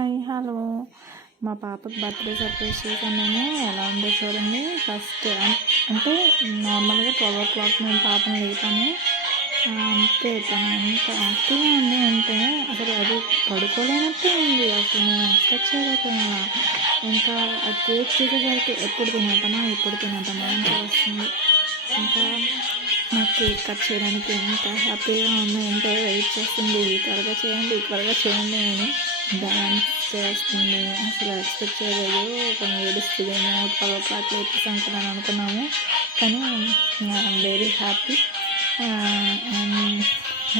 Hi hello మా పాపకి birthday surprise చేశాను నేను. ఎలా ఉందో చూడండి. ఫస్ట్ అంటే నార్మల్గా 12 o'clock మేము పాపను లేపాము. అంతే తను ఎంత యాక్టివ్గా ఉంది అంటే అసలు అది పడుకోలేనట్టే ఉంది. అసలు నేను ఎక్స్పెక్ట్ చేయలేకపోయినా. ఇంకా ఆ కేక్ చూసేసరికి ఎప్పుడు తినేద్దామా ఇప్పుడు తినేద్దామా అని వస్తుంది. ఇంకా నాకు కేక్ కట్ చేయడానికి ఎంత హ్యాపీగా ఉంది అంటే వెయిట్ చేస్తుంది. త్వరగా చేయండి అని డాన్స్ చేస్తుంది. అసలు ఎక్స్పెక్ట్ చేయలేదు. కొంచెం ఏడుస్తుందేమో 12 o'clock లేపేసాను అనుకున్నాము. కానీ ఐఎమ్ వెరీ హ్యాపీ.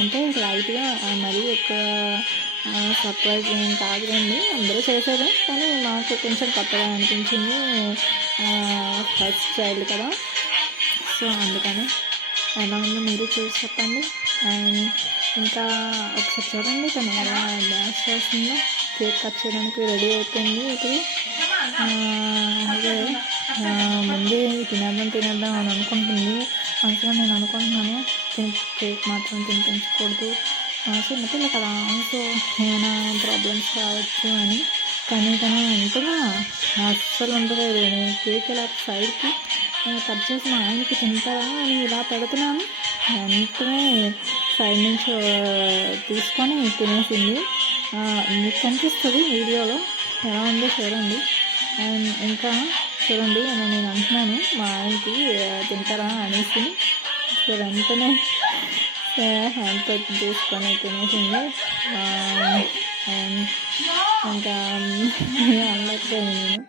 అంటే లైట్గా మరీ ఎక్కువ సర్ప్రైజ్ ఏం కాదులేండి, అందరూ చేశారు. కానీ మాకు కొంచెం కొత్తగా అనిపించింది. ఫస్ట్ చైల్డ్ కదా, సో అందుకని ఎలా ఉందో మీరు చూసి చెప్పండి. అండ్ ఇంకా ఒకసారి చూడండి తను ఎలా డ్యాన్స్ చేస్తుందో. కేక్ కట్ చేయడానికి రెడీ అయిపోయింది. ఇప్పుడు అదే ముందే తినేద్దాం అని అనుకుంటుంది. మనసులో నేను అనుకుంటున్నాను కేక్ మాత్రం తినిపించకూడదు, చిన్నపిల్ల కదా, సో ఏమైనా ప్రాబ్లమ్స్ రావచ్చు అని. కానీ తను ఎంతగా అస్సలు ఉండలేదు. నేను కేక్ ఇలా సైడ్కి కట్ చేసి మా ఆయనకి తింటారా అని ఇలా పెడుతున్నాను, వెంటనే సైడ్ నుంచి తీసుకొని తినేసింది. మీకు కనిపిస్తుంది వీడియోలో ఎలా ఉందో చూడండి. అండ్ ఇంకా చూడండి నేను అంటున్నాను మా ఆయనకి తింటారా అనేసి, సో వెంటనే హ్యాండ్తో తీసుకొని తినేసింది. అండ్ ఇంకా అనలేకపోయింది నేను.